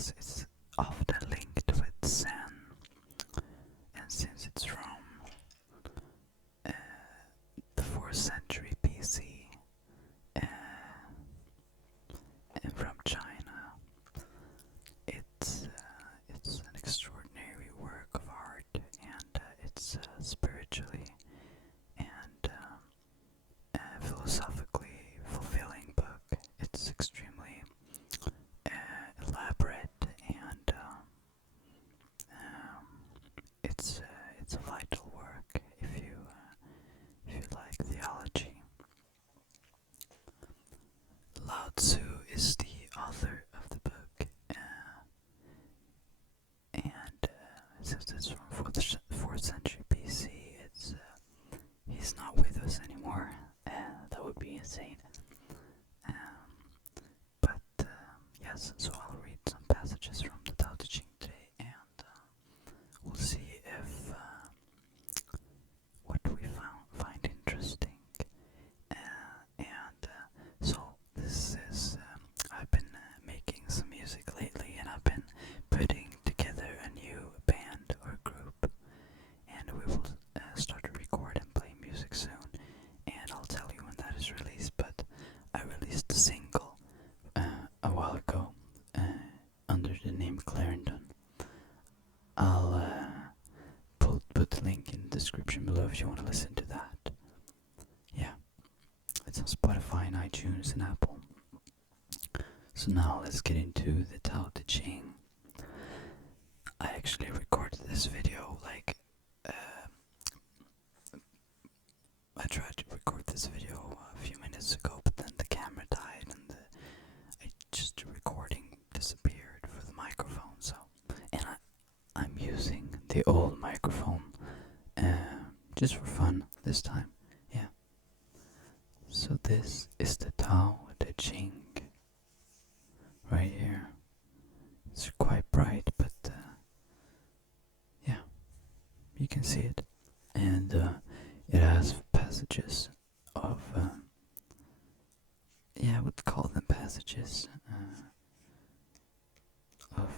because it's often linked with Zen, and since it's from the 4th century BC and from China, it's an extraordinary work of art, and it's spiritually and philosophically fulfilling book. It's extremely elaborate, and it's a vital work if you like theology. Lao Tzu is the author of the book, and since it's from 4th century BC, he's not with us anymore. That would be insane. But yes, so I'll read some passages from the Tao Te Ching today, and we'll see if what we find interesting. So this is I've been making some music lately, and I've been putting together a new band or group, and we will start to record and play music soon, and I'll tell you when that is released. But I released a single a while ago under the name Clarendon. I'll put the link in the description below if you want to listen to that. Yeah, it's on Spotify and iTunes and Apple. So now let's get into the Tao Te Ching. I actually recorded this video I tried to record this video a few minutes ago, but then the camera died and the recording disappeared for the microphone. So, and I'm using the old microphone just for fun this time. Yeah. So this is the Tao Te Ching right here. It's quite bright, but yeah, you can see it, and it has passages of I would call them passages of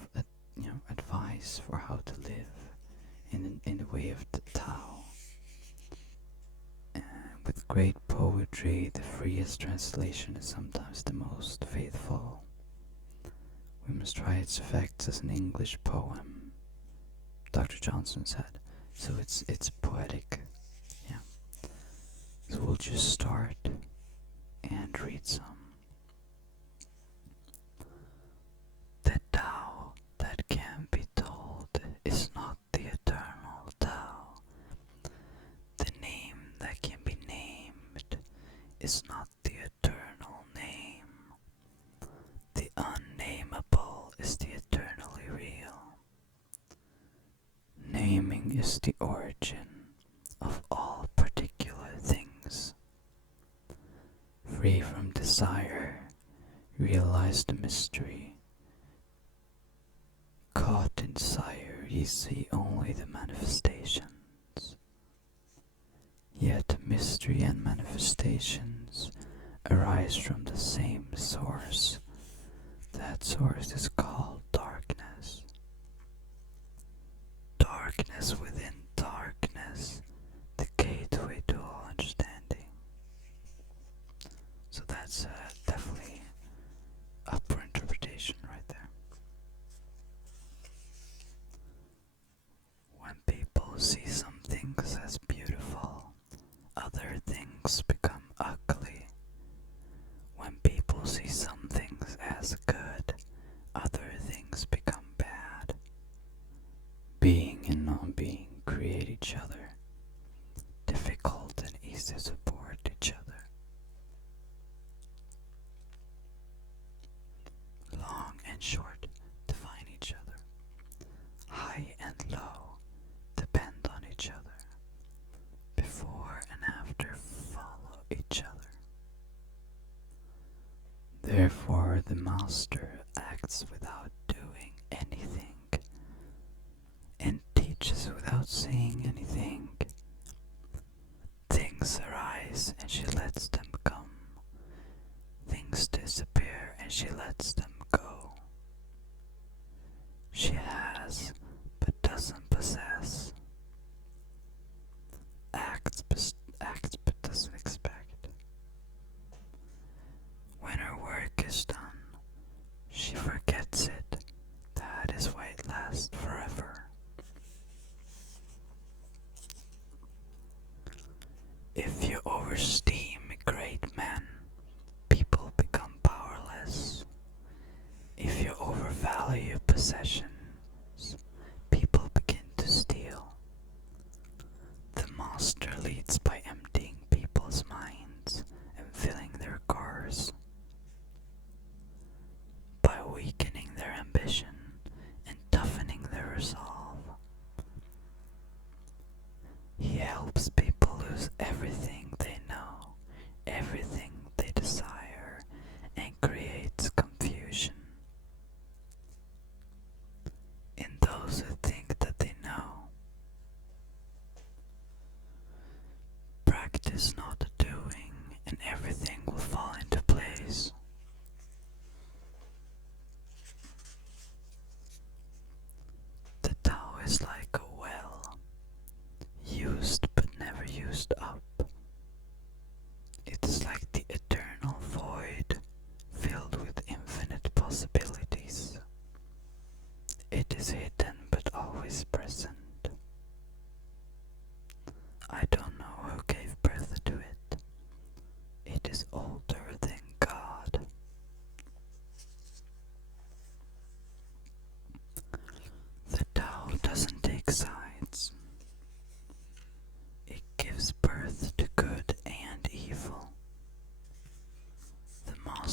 advice for how to live in the way of the Tao. With great poetry, the freest translation is sometimes the most faithful. We must try its effects as an English poem, Dr. Johnson said. So it's poetic. Yeah. So we'll just start and read some. The Tao that can be told is not the eternal Tao. The name that can be named is not the eternal name. The unnameable is the eternally real. Naming is the origin of all particular things. Free from desire, realize the mystery. Caught in desire, ye see only the manifestations. Yet mystery and manifestations arise from the same source. That source is called darkness. Darkness within darkness, the gateway to all understanding. So that's definitely up for interpretation right there. When people see some things as beautiful, other things become ugly. When people see some things as good, other things become bad. Being and non-being create each other. Difficult and easy support each other. Long and short define each other. High and low depend on each other. Before and after follow each other. Therefore the master acts without doing anything and teaches without saying anything. Things arise and she lets them come. Things disappear and she lets them go.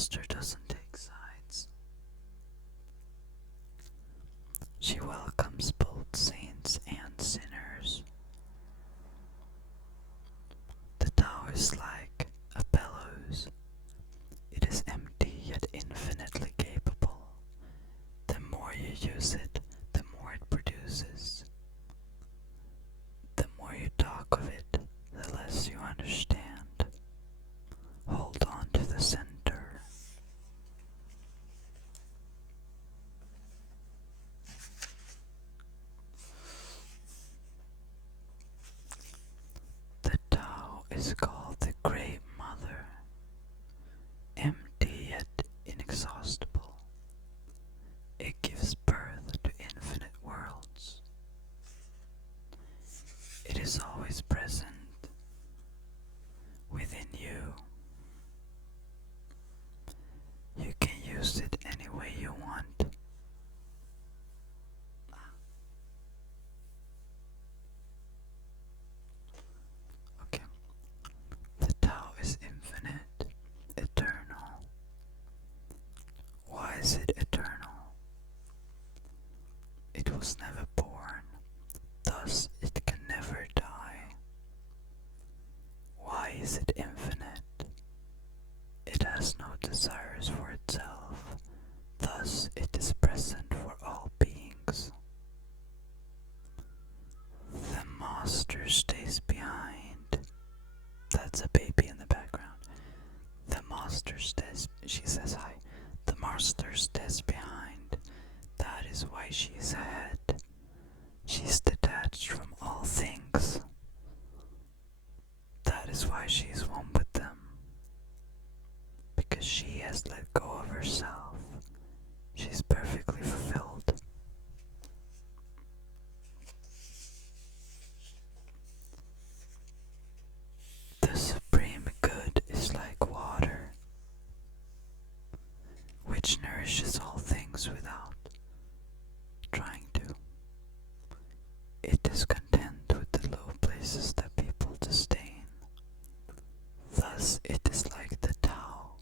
master doesn't take sides. She welcomes both saints and sinners. The Tao is like a bellows. It is empty yet infinitely capable. The more you use it, the more it produces. The more you talk of it, the less you understand. Hold on to the center. The Tao is called the Great Mother, empty yet inexhaustible. It gives birth to infinite worlds. It is always present within you. You can use it any way you want. Okay. The Tao is infinite, eternal. Why is it eternal? It was never born, thus it can never die. Why is it infinite? It has no desires for itself, thus it is present for all beings. The master stays behind. That's a baby in the background. The master stays, she says hi. The master stays behind. That is why she is ahead. She's detached from all things. That is why she is one with them. Because she has let go of herself. She's perfectly fulfilled. The supreme good is like water, which nourishes all things without trying to. It is content with the low places that people disdain. Thus it is like the Tao.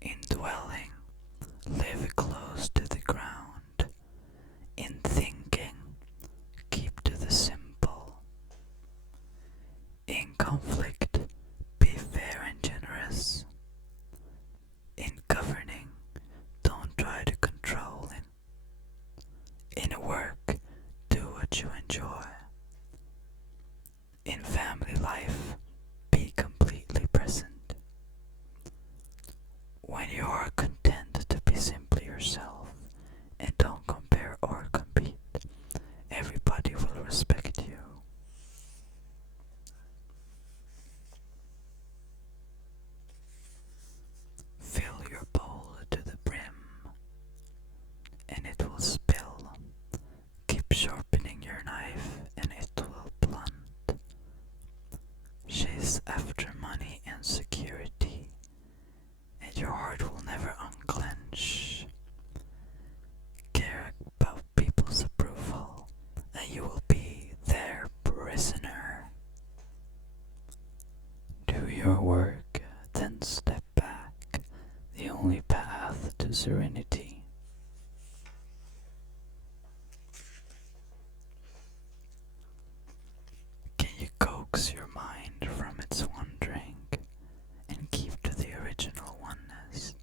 Indwelling, live close to the ground. In thinking, keep to the simple. In conflict, be fair and generous. In governing, don't try to control it. In work, do what you enjoy. In family life, be completely present. When you are content to be simply yourself and don't compare or compete, everybody will respect you. Fill your bowl to the brim, and it will spill. Keep sharpening your knife, and it will blunt. Chase after money and security, and your heart will never unclench. Care about people's approval, and you will be their prisoner. Do your work, then step back, the only path to serenity. Can you coax your mind from its wandering and keep to the original oneness?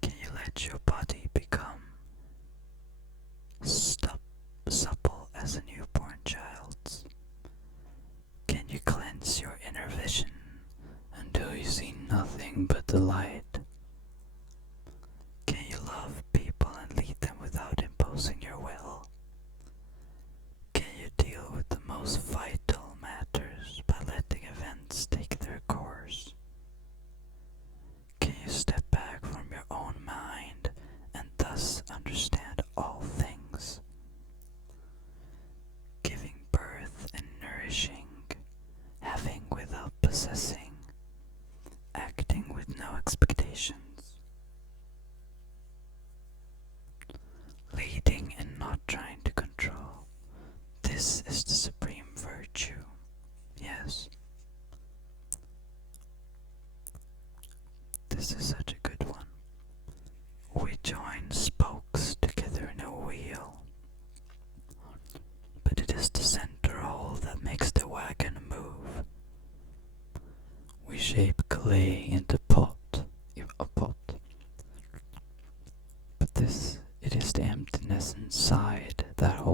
Can you let your body become supple as a newborn child's? Can you cleanse your inner vision until you see nothing but the light? Can you love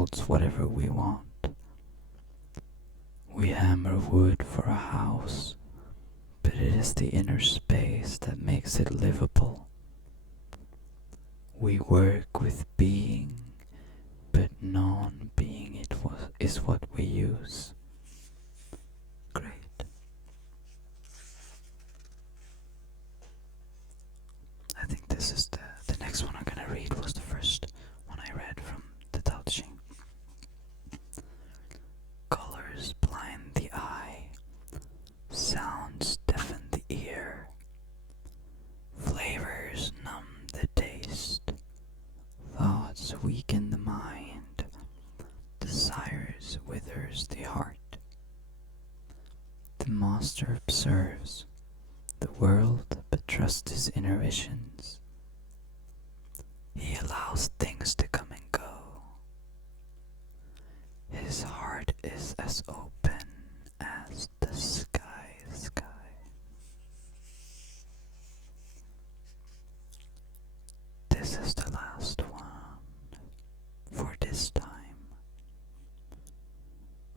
holds whatever we want. We hammer wood for a house, but it is the inner space that makes it livable. We work with being, but non-being is what we use. Great. I think this is the next one I'm gonna read was the first one I read from the Tao Te Ching. Colors blind the eye, sounds deafen the ear, flavors numb the taste, thoughts weaken the mind, desires withers the heart. The master observes the world but trusts his inner visions. He allows things to come and go. His heart is as open as the sky. This is the last one for this time.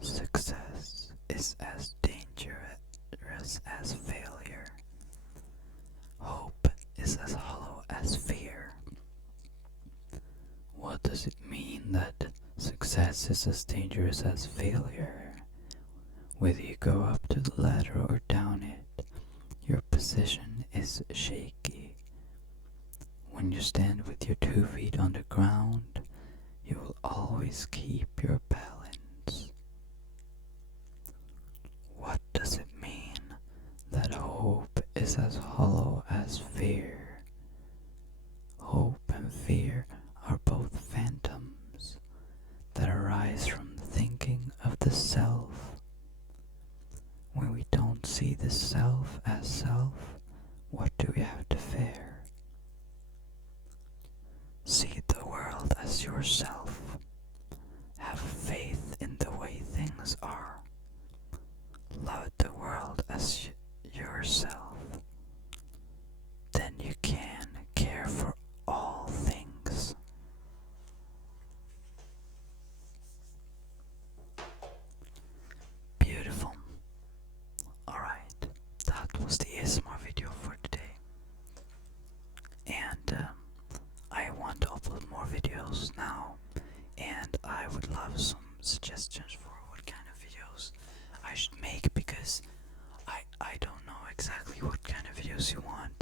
Success is as dangerous as failure. Hope is as hollow as fear. What does it mean that success is as dangerous as failure? Whether you go up to the ladder or down it, your position is shaky. When you stand with your 2 feet on the ground, you will always keep your balance. What does it mean that hope is as hollow as fear? Hope and fear are both phantoms that arise from thinking of the self. When we don't see the self as self, what do we have to fear? See the world as yourself. Have faith in the way things are. Love the world as yourself. Then you can care for all things. Beautiful. Alright, that was the ASMR video for today. And I want to upload more videos now, and I would love some suggestions for what kind of videos I should make, because I don't know exactly what kind of videos you want,